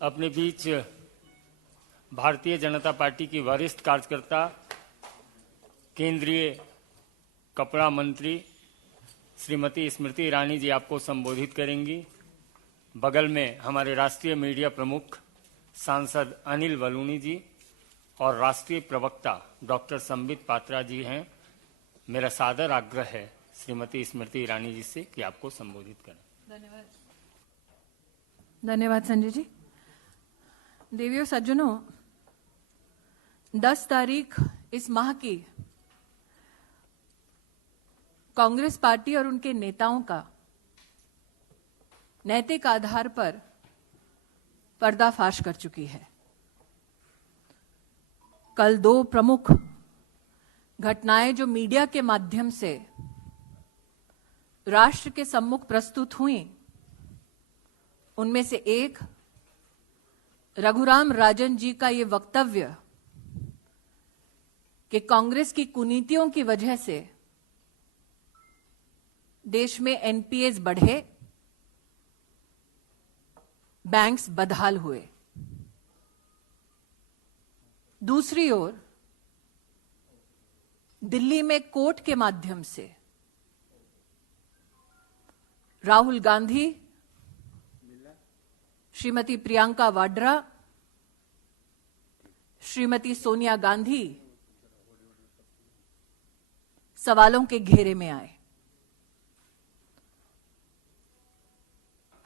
अपने बीच भारतीय जनता पार्टी की वरिष्ठ कार्यकर्ता, केंद्रीय कपड़ा मंत्री श्रीमती स्मृति ईरानी जी आपको संबोधित करेंगी। बगल में हमारे राष्ट्रीय मीडिया प्रमुख सांसद अनिल बलूनी जी और राष्ट्रीय प्रवक्ता डॉक्टर संबित पात्रा जी हैं। मेरा सादर आग्रह है श्रीमती स्मृति ईरानी जी से कि आपको संबोधित करें। धन्यवाद संजय जी। देवियों सज्जनों, 10 तारीख इस माह की कांग्रेस पार्टी और उनके नेताओं का नैतिक आधार पर पर्दाफाश कर चुकी है। कल 2 प्रमुख घटनाएं जो मीडिया के माध्यम से राष्ट्र के सम्मुख प्रस्तुत हुई, उनमें से एक रघुराम राजन जी का ये वक्तव्य कि कांग्रेस की कुनीतियों की वजह से देश में एनपीएस बढ़े, बैंक्स बदहाल हुए। दूसरी ओर दिल्ली में कोर्ट के माध्यम से राहुल गांधी, श्रीमती प्रियंका वाड्रा, श्रीमती सोनिया गांधी सवालों के घेरे में आए।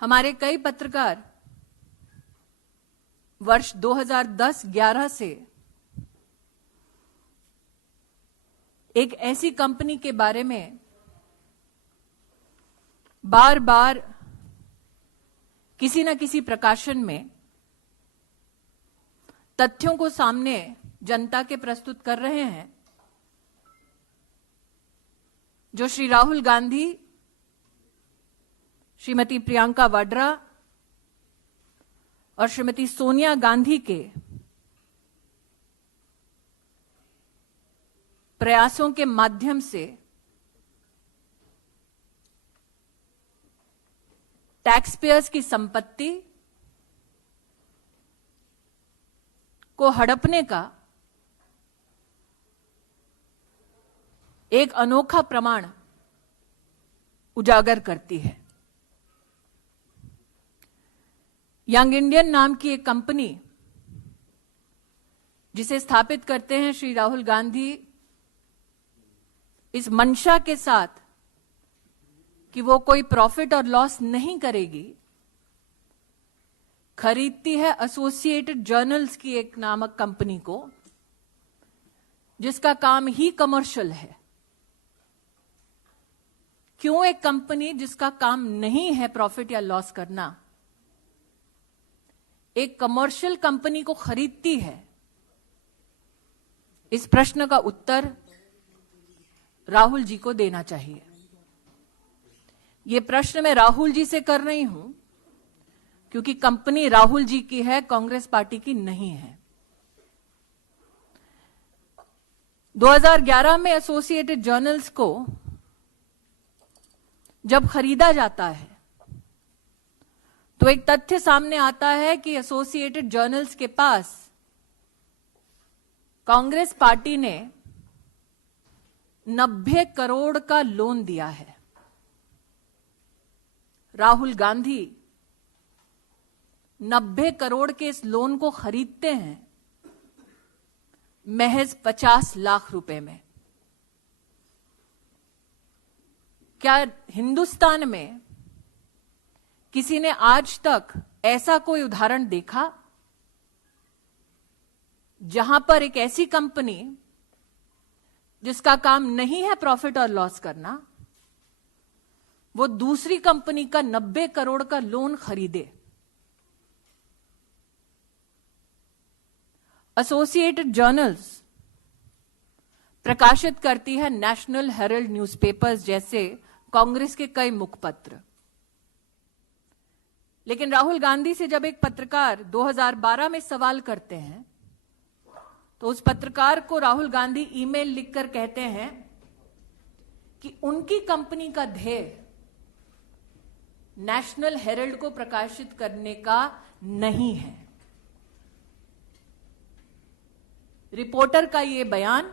हमारे कई पत्रकार वर्ष 2010-11 से एक ऐसी कंपनी के बारे में बार बार किसी न किसी प्रकाशन में तथ्यों को सामने जनता के प्रस्तुत कर रहे हैं, जो श्री राहुल गांधी, श्रीमती प्रियंका वाड्रा और श्रीमती सोनिया गांधी के प्रयासों के माध्यम से टैक्स पेयर्स की संपत्ति को हड़पने का एक अनोखा प्रमाण उजागर करती है। यंग इंडियन नाम की एक कंपनी, जिसे स्थापित करते हैं श्री राहुल गांधी इस मंशा के साथ कि वो कोई प्रॉफिट और लॉस नहीं करेगी, खरीदती है एसोसिएटेड जर्नल्स की एक नामक कंपनी को, जिसका काम ही कमर्शियल है। क्यों एक कंपनी जिसका काम नहीं है प्रॉफिट या लॉस करना, एक कमर्शियल कंपनी को खरीदती है? इस प्रश्न का उत्तर राहुल जी को देना चाहिए। यह प्रश्न मैं राहुल जी से कर रही हूं क्योंकि कंपनी राहुल जी की है, कांग्रेस पार्टी की नहीं है। 2011 में एसोसिएटेड जर्नल्स को जब खरीदा जाता है तो एक तथ्य सामने आता है कि एसोसिएटेड जर्नल्स के पास कांग्रेस पार्टी ने 90 करोड़ का लोन दिया है। राहुल गांधी 90 करोड़ के इस लोन को खरीदते हैं महज 50 लाख रुपए में। क्या हिंदुस्तान में किसी ने आज तक ऐसा कोई उदाहरण देखा जहां पर एक ऐसी कंपनी जिसका काम नहीं है प्रॉफिट और लॉस करना, वो दूसरी कंपनी का 90 करोड़ का लोन खरीदे? एसोसिएटेड जर्नल्स प्रकाशित करती है नेशनल हेरल्ड न्यूज़पेपर्स जैसे कांग्रेस के कई मुखपत्र। लेकिन राहुल गांधी से जब एक पत्रकार 2012 में सवाल करते हैं तो उस पत्रकार को राहुल गांधी ईमेल लिखकर कहते हैं कि उनकी कंपनी का ध्येय नेशनल हेरल्ड को प्रकाशित करने का नहीं है। रिपोर्टर का ये बयान,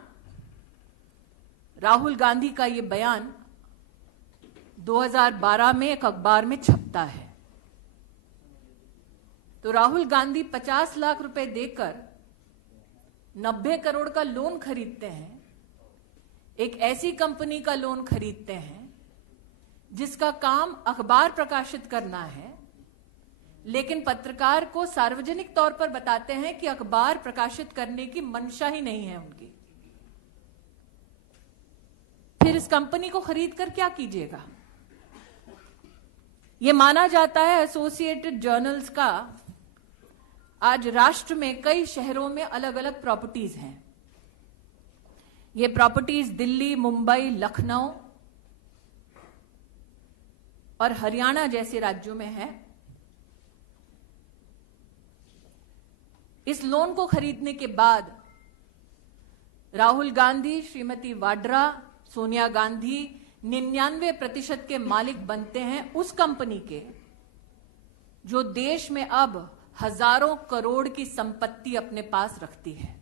राहुल गांधी का ये बयान 2012 में एक अखबार में छपता है। तो राहुल गांधी 50 लाख रुपए देकर 90 करोड़ का लोन खरीदते हैं, एक ऐसी कंपनी का लोन खरीदते हैं जिसका काम अखबार प्रकाशित करना है, लेकिन पत्रकार को सार्वजनिक तौर पर बताते हैं कि अखबार प्रकाशित करने की मंशा ही नहीं है उनकी। फिर इस कंपनी को खरीद कर क्या कीजिएगा? यह माना जाता है एसोसिएटेड जर्नल्स का आज राष्ट्र में कई शहरों में अलग अलग प्रॉपर्टीज हैं। ये प्रॉपर्टीज दिल्ली, मुंबई, लखनऊ और हरियाणा जैसे राज्यों में है। इस लोन को खरीदने के बाद राहुल गांधी, श्रीमती वाड्रा, सोनिया गांधी 99% के मालिक बनते हैं उस कंपनी के जो देश में अब हजारों करोड़ की संपत्ति अपने पास रखती है।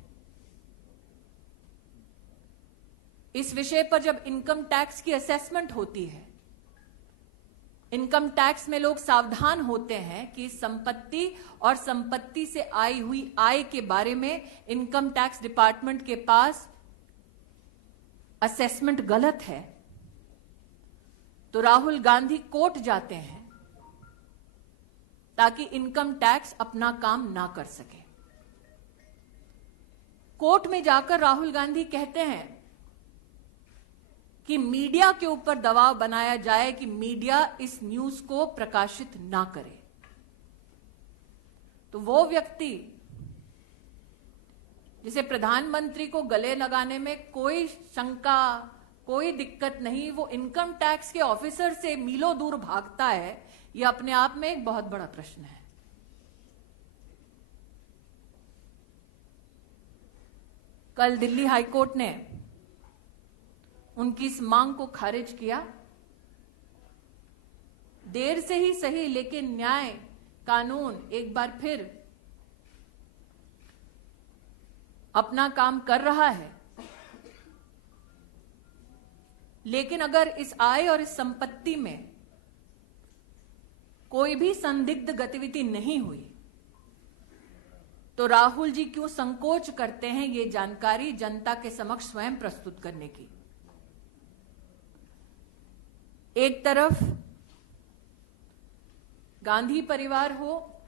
इस विषय पर जब इनकम टैक्स की असेसमेंट होती है, इनकम टैक्स में लोग सावधान होते हैं कि संपत्ति और संपत्ति से आई हुई आय के बारे में इनकम टैक्स डिपार्टमेंट के पास असेसमेंट गलत है, तो राहुल गांधी कोर्ट जाते हैं ताकि इनकम टैक्स अपना काम ना कर सके। कोर्ट में जाकर राहुल गांधी कहते हैं कि मीडिया के ऊपर दबाव बनाया जाए कि मीडिया इस न्यूज को प्रकाशित ना करे। तो वो व्यक्ति जिसे प्रधानमंत्री को गले लगाने में कोई शंका, कोई दिक्कत नहीं, वो इनकम टैक्स के ऑफिसर से मीलों दूर भागता है, यह अपने आप में एक बहुत बड़ा प्रश्न है। कल दिल्ली हाईकोर्ट ने उनकी इस मांग को खारिज किया। देर से ही सही, लेकिन न्याय कानून एक बार फिर अपना काम कर रहा है। लेकिन अगर इस आय और इस संपत्ति में कोई भी संदिग्ध गतिविधि नहीं हुई तो राहुल जी क्यों संकोच करते हैं ये जानकारी जनता के समक्ष स्वयं प्रस्तुत करने की? एक तरफ गांधी परिवार हो,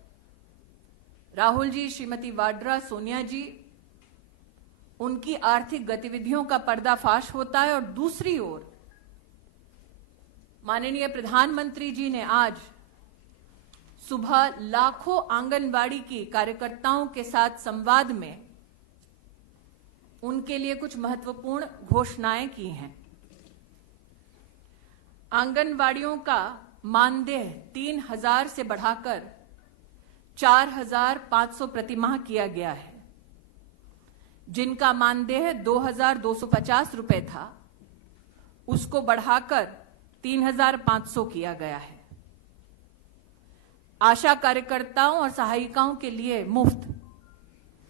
राहुल जी, श्रीमती वाड्रा, सोनिया जी, उनकी आर्थिक गतिविधियों का पर्दाफाश होता है, और दूसरी ओर माननीय प्रधानमंत्री जी ने आज सुबह लाखों आंगनबाड़ी की कार्यकर्ताओं के साथ संवाद में उनके लिए कुछ महत्वपूर्ण घोषणाएं की हैं। आंगनबाड़ियों का मानदेय 3,000 से बढ़ाकर 4,500 प्रतिमाह किया गया है। जिनका मानदेय 2,250 रुपए था, उसको बढ़ाकर 3,500 किया गया है। आशा कार्यकर्ताओं और सहायिकाओं के लिए मुफ्त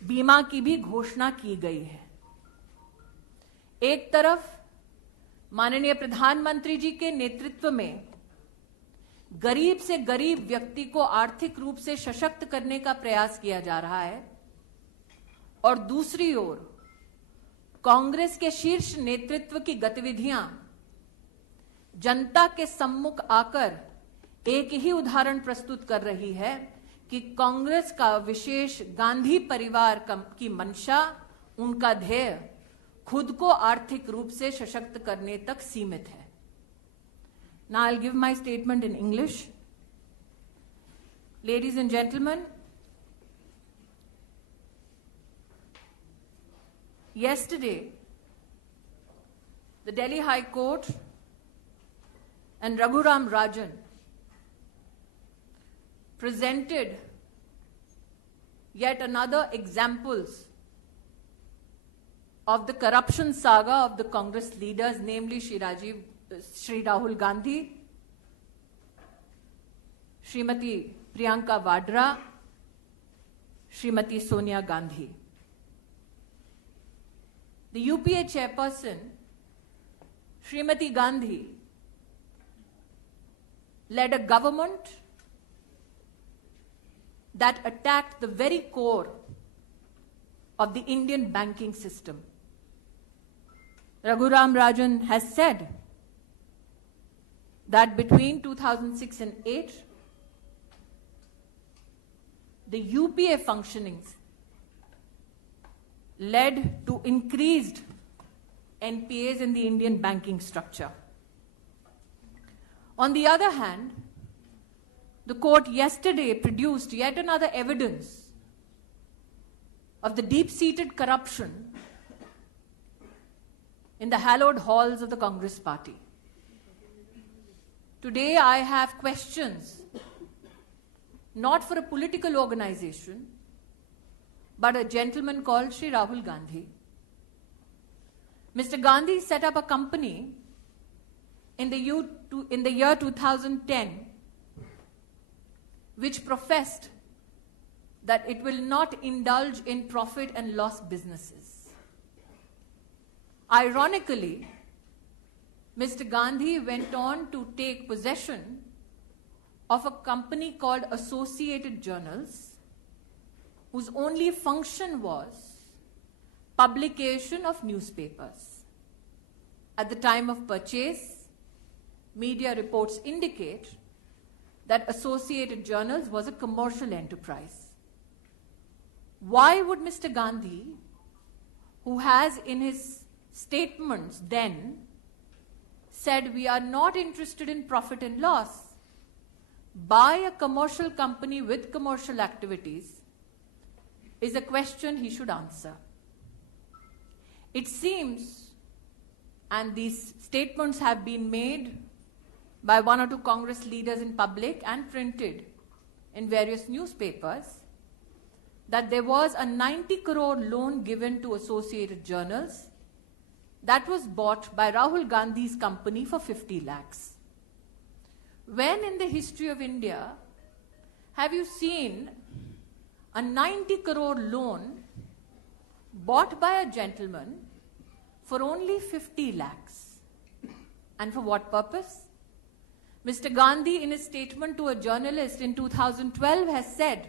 बीमा की भी घोषणा की गई है। एक तरफ माननीय प्रधानमंत्री जी के नेतृत्व में गरीब से गरीब व्यक्ति को आर्थिक रूप से सशक्त करने का प्रयास किया जा रहा है, और दूसरी ओर कांग्रेस के शीर्ष नेतृत्व की गतिविधियां जनता के सम्मुख आकर एक ही उदाहरण प्रस्तुत कर रही है कि कांग्रेस का विशेष गांधी परिवार की मंशा, उनका ध्येय खुद को आर्थिक रूप से सशक्त करने तक सीमित है। Now I'll give my statement in English. Ladies and gentlemen, yesterday, the Delhi High Court and Raghuram Rajan presented yet another examples of the corruption saga of the Congress leaders, namely Shri Rahul Gandhi, Srimati Priyanka Vadra, Srimati Sonia Gandhi. the UPA chairperson, Srimati Gandhi, led a government that attacked the very core of the Indian banking system. Raghuram Rajan has said that between 2006 and 8, the UPA functionings led to increased NPAs in the Indian banking structure. On the other hand, the court yesterday produced yet another evidence of the deep-seated corruption in the hallowed halls of the Congress party. Today I have questions, not for a political organization, but a gentleman called Shri Rahul Gandhi. Mr. Gandhi set up a company in the year 2010 which professed that it will not indulge in profit and loss businesses. Ironically, Mr. Gandhi went on to take possession of a company called Associated Journals, whose only function was publication of newspapers. At the time of purchase, media reports indicate that Associated Journals was a commercial enterprise. Why would Mr. Gandhi, who has in his statements then said we are not interested in profit and loss, buy a commercial company with commercial activities is a question he should answer. It seems, and these statements have been made by one or two Congress leaders in public and printed in various newspapers, that there was a 90 crore loan given to Associated Journals that was bought by Rahul Gandhi's company for 50 lakhs. When in the history of India have you seen a 90 crore loan bought by a gentleman for only 50 lakhs? And for what purpose? Mr. Gandhi, in his statement to a journalist in 2012, has said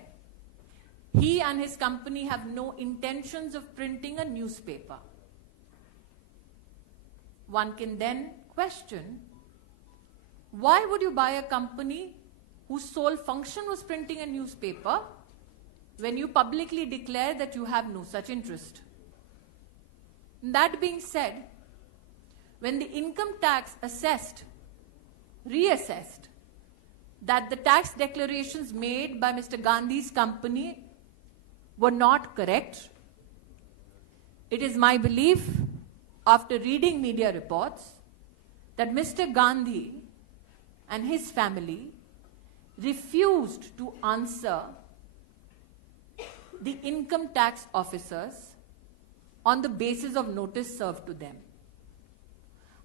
he and his company have no intentions of printing a newspaper. One can then question, why would you buy a company whose sole function was printing a newspaper when you publicly declare that you have no such interest? That being said, when the income tax reassessed that the tax declarations made by Mr. Gandhi's company were not correct, it is my belief, after reading media reports, that Mr. Gandhi and his family refused to answer the income tax officers on the basis of notice served to them.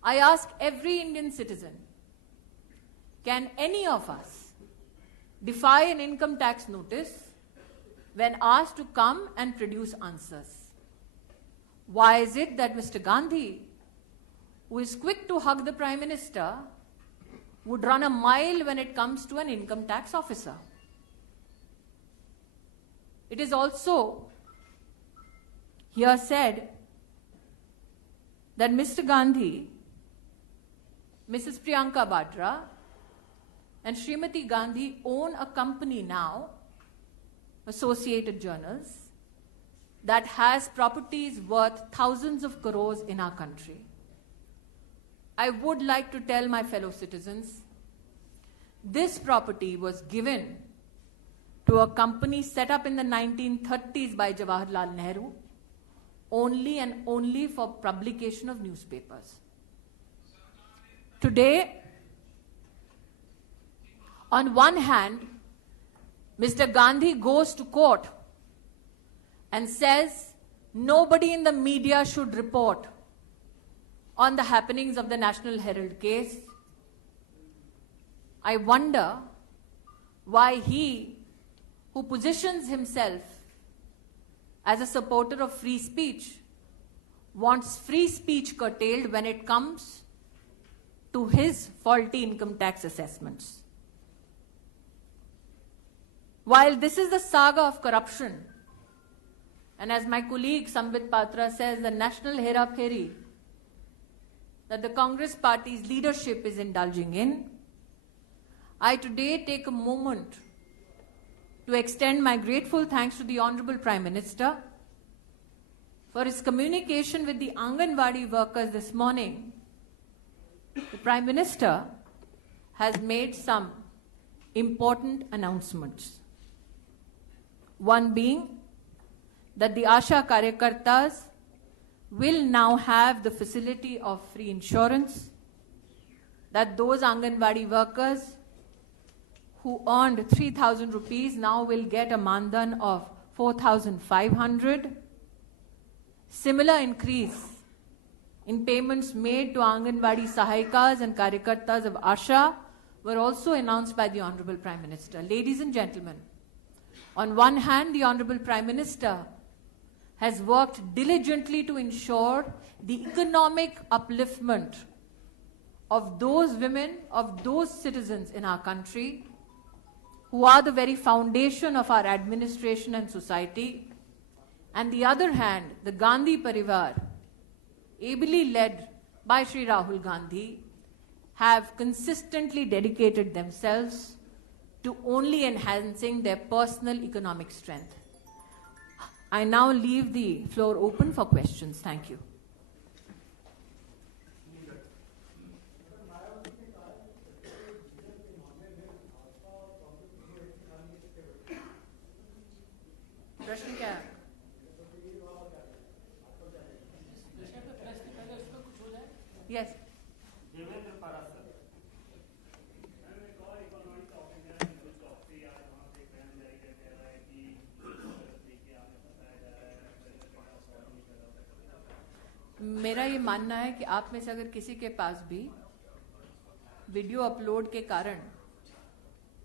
I ask every Indian citizen, can any of us defy an income tax notice when asked to come and produce answers? Why is it that Mr. Gandhi, who is quick to hug the Prime Minister, would run a mile when it comes to an income tax officer? It is also here said that Mr. Gandhi, Mrs. Priyanka Vadra, and Srimati Gandhi own a company now, Associated Journals, that has properties worth thousands of crores in our country. I would like to tell my fellow citizens, this property was given to a company set up in the 1930s by Jawaharlal Nehru, only and only for publication of newspapers. Today, on one hand, Mr. Gandhi goes to court and says nobody in the media should report on the happenings of the National Herald case. I wonder why he, who positions himself as a supporter of free speech, wants free speech curtailed when it comes to his faulty income tax assessments. While this is the saga of corruption, and as my colleague Sambit Patra says, the national hera-pheri that the Congress party's leadership is indulging in, I today take a moment to extend my grateful thanks to the Honorable Prime Minister for his communication with the Anganwadi workers this morning. The Prime Minister has made some important announcements. One being that the Asha Karyakartas will now have the facility of free insurance, that those Anganwadi workers who earned 3,000 rupees now will get a Mandan of 4,500. Similar increase in payments made to Anganwadi Sahayikas and Karyakartas of Asha were also announced by the Honorable Prime Minister. Ladies and gentlemen, on one hand, the Honorable Prime Minister has worked diligently to ensure the economic upliftment of those women, of those citizens in our country who are the very foundation of our administration and society. And the other hand, the Gandhi Parivar, ably led by Shri Rahul Gandhi, have consistently dedicated themselves to only enhancing their personal economic strength. I now leave the floor open for questions. Thank you. प्रश्न क्या है? Yes. मेरा ये मानना है कि आप में से अगर किसी के पास भी वीडियो अपलोड के कारण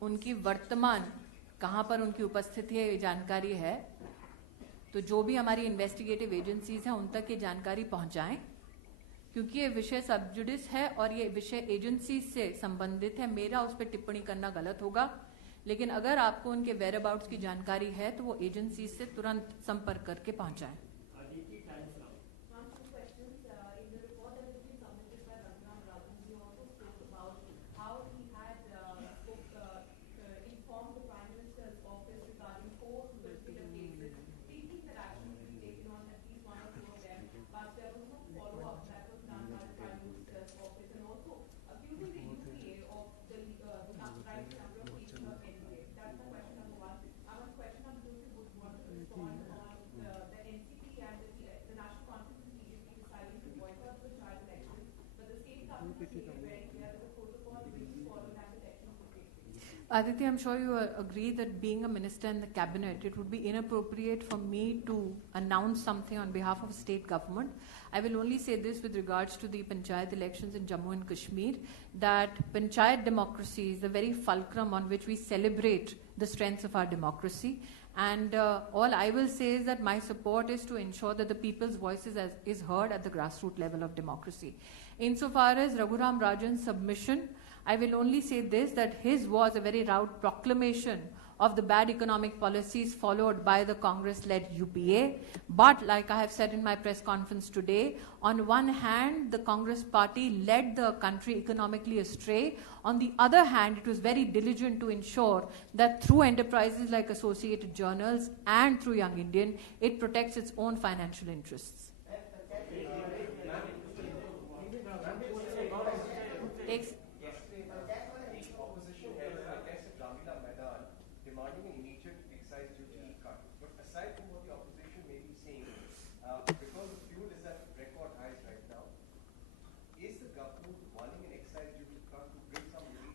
उनकी वर्तमान कहां पर उनकी उपस्थिति है ये जानकारी है, तो जो भी हमारी इन्वेस्टिगेटिव एजेंसीज हैं उन तक ये जानकारी पहुंचाएं, क्योंकि ये विषय सब जुडिस है और ये विषय एजेंसी से संबंधित है। मेरा उस पर टिप्पणी करना गलत होगा, लेकिन अगर आपको उनके वेयरअबाउट्स की जानकारी है तो वो एजेंसी से तुरंत संपर्क करके पहुंचाएं। Aditi, I'm sure you agree that being a minister in the cabinet, it would be inappropriate for me to announce something on behalf of state government. I will only say this with regards to the Panchayat elections in Jammu and Kashmir, that Panchayat democracy is the very fulcrum on which we celebrate the strengths of our democracy. And all I will say is that my support is to ensure that the people's voices is heard at the grassroots level of democracy. Insofar as Raghuram Rajan's submission, I will only say this, that his was a very loud proclamation of the bad economic policies followed by the Congress-led UPA. But like I have said in my press conference today, on one hand, the Congress party led the country economically astray. On the other hand, it was very diligent to ensure that through enterprises like Associated Journals and through Young Indian, it protects its own financial interests.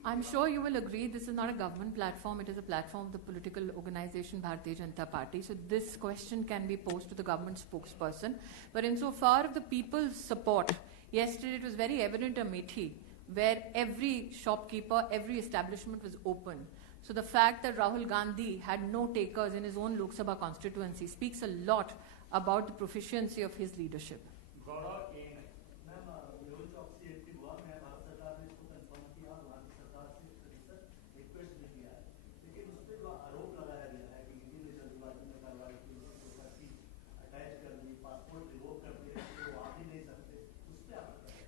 I'm sure you will agree this is not a government platform, it is a platform of the political organization Bharatiya Janata Party. So this question can be posed to the government spokesperson. But insofar as the people's support, yesterday it was very evident in Amethi, where every shopkeeper, every establishment was open. So the fact that Rahul Gandhi had no takers in his own Lok Sabha constituency speaks a lot about the proficiency of his leadership.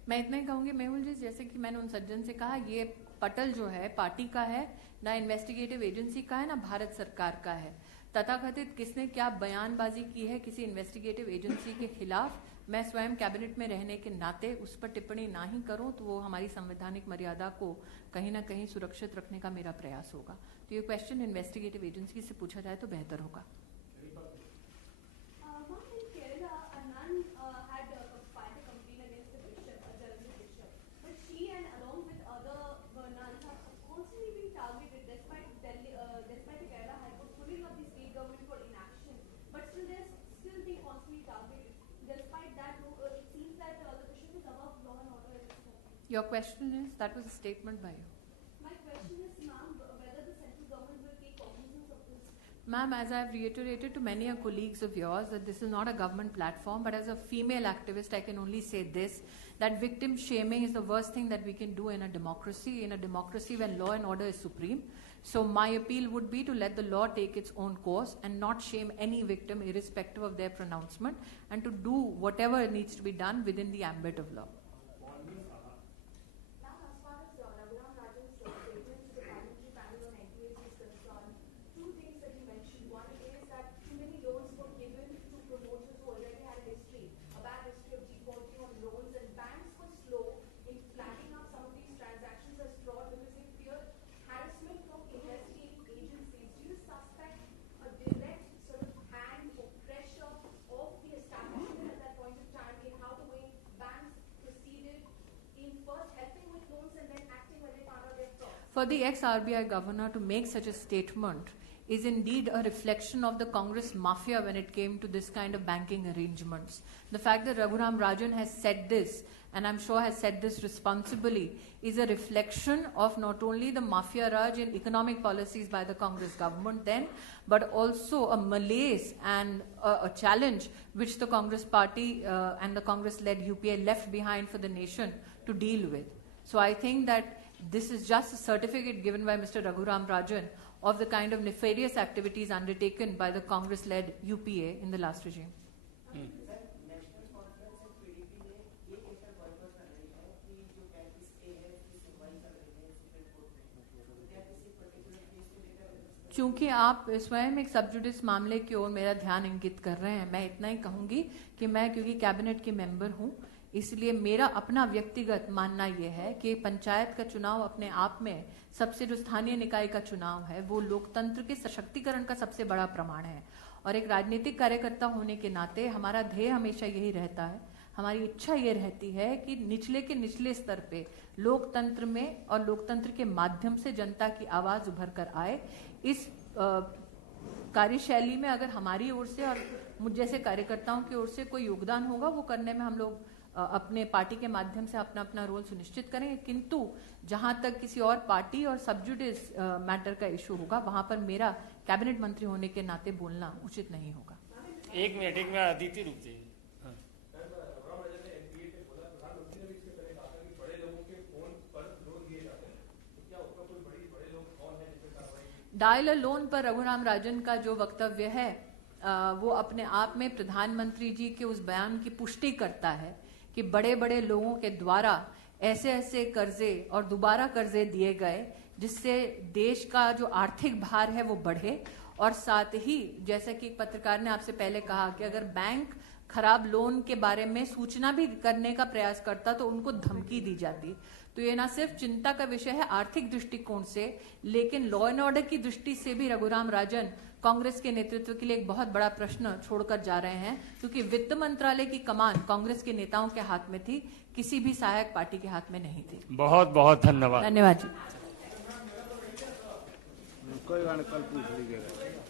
मैं इतना ही कहूंगी मेहुल जी, जैसे कि मैंने उन सज्जन से कहा, ये पटल जो है पार्टी का है, ना इन्वेस्टिगेटिव एजेंसी का है, ना भारत सरकार का है। तथाकथित किसने क्या बयानबाजी की है किसी इन्वेस्टिगेटिव एजेंसी के खिलाफ, मैं स्वयं कैबिनेट में रहने के नाते उस पर टिप्पणी ना ही करूं तो वो हमारी संवैधानिक मर्यादा को कहीं ना कहीं सुरक्षित रखने का मेरा प्रयास होगा। तो ये क्वेश्चन इन्वेस्टिगेटिव एजेंसी से पूछा जाए तो बेहतर होगा। Your question is, that was a statement by you. My question is, ma'am, whether the central government will take cognizance of this. Ma'am, as I have reiterated to many colleagues of yours that this is not a government platform, but as a female activist, I can only say this, that victim shaming is the worst thing that we can do in a democracy when law and order is supreme. So my appeal would be to let the law take its own course and not shame any victim irrespective of their pronouncement, and to do whatever needs to be done within the ambit of law. For the ex-RBI governor to make such a statement is indeed a reflection of the Congress mafia when it came to this kind of banking arrangements. The fact that Raghuram Rajan has said this, and I'm sure has said this responsibly, is a reflection of not only the mafia raj in economic policies by the Congress government then, but also a malaise and a challenge which the Congress party and the Congress-led UPA left behind for the nation to deal with. So I think that this is just a certificate given by Mr. Raghuram Rajan of the kind of nefarious activities undertaken by the Congress-led UPA in the last regime. चूंकि आप स्वयं एक sub judice मामले की ओर मेरा ध्यान इंगित कर रहे हैं, मैं इतना ही कहूंगी कि मैं क्योंकि कैबिनेट की मेंबर हूं, इसलिए मेरा अपना व्यक्तिगत मानना यह है कि पंचायत का चुनाव अपने आप में सबसे, जो स्थानीय निकाय का चुनाव है, वो लोकतंत्र के सशक्तिकरण का सबसे बड़ा प्रमाण है। और एक राजनीतिक कार्यकर्ता होने के नाते हमारा ध्येय हमेशा यही रहता है, हमारी इच्छा ये रहती है कि निचले के निचले स्तर पे लोकतंत्र में और लोकतंत्र के माध्यम से जनता की आवाज उभर कर आए। इस कार्यशैली में अगर हमारी ओर से और मुझ जैसे कार्यकर्ताओं की ओर से कोई योगदान होगा, वो करने में हम लोग अपने पार्टी के माध्यम से अपना अपना रोल सुनिश्चित करेंगे। किंतु जहां तक किसी और पार्टी और सबजुडिस मैटर का इशू होगा, वहां पर मेरा कैबिनेट मंत्री होने के नाते बोलना उचित नहीं होगा। एक मिनट में अदिति रुक जाइए। डायल लोन पर रघुराम राजन का जो वक्तव्य है वो अपने आप में प्रधानमंत्री जी के उस बयान की पुष्टि करता है कि बड़े बड़े लोगों के द्वारा ऐसे ऐसे कर्जे और दोबारा कर्जे दिए गए जिससे देश का जो आर्थिक भार है वो बढ़े। और साथ ही जैसा कि एक पत्रकार ने आपसे पहले कहा कि अगर बैंक खराब लोन के बारे में सूचना भी करने का प्रयास करता तो उनको धमकी दी जाती। तो ये ना सिर्फ चिंता का विषय है आर्थिक दृष्टिकोण से, लेकिन लॉ एंड ऑर्डर की दृष्टि से भी रघुराम राजन कांग्रेस के नेतृत्व के लिए एक बहुत बड़ा प्रश्न छोड़कर जा रहे हैं, क्योंकि वित्त मंत्रालय की कमान कांग्रेस के नेताओं के हाथ में थी, किसी भी सहायक पार्टी के हाथ में नहीं थी। बहुत बहुत धन्यवाद। धन्यवाद जी। कोई कल पूछ लीजिएगा।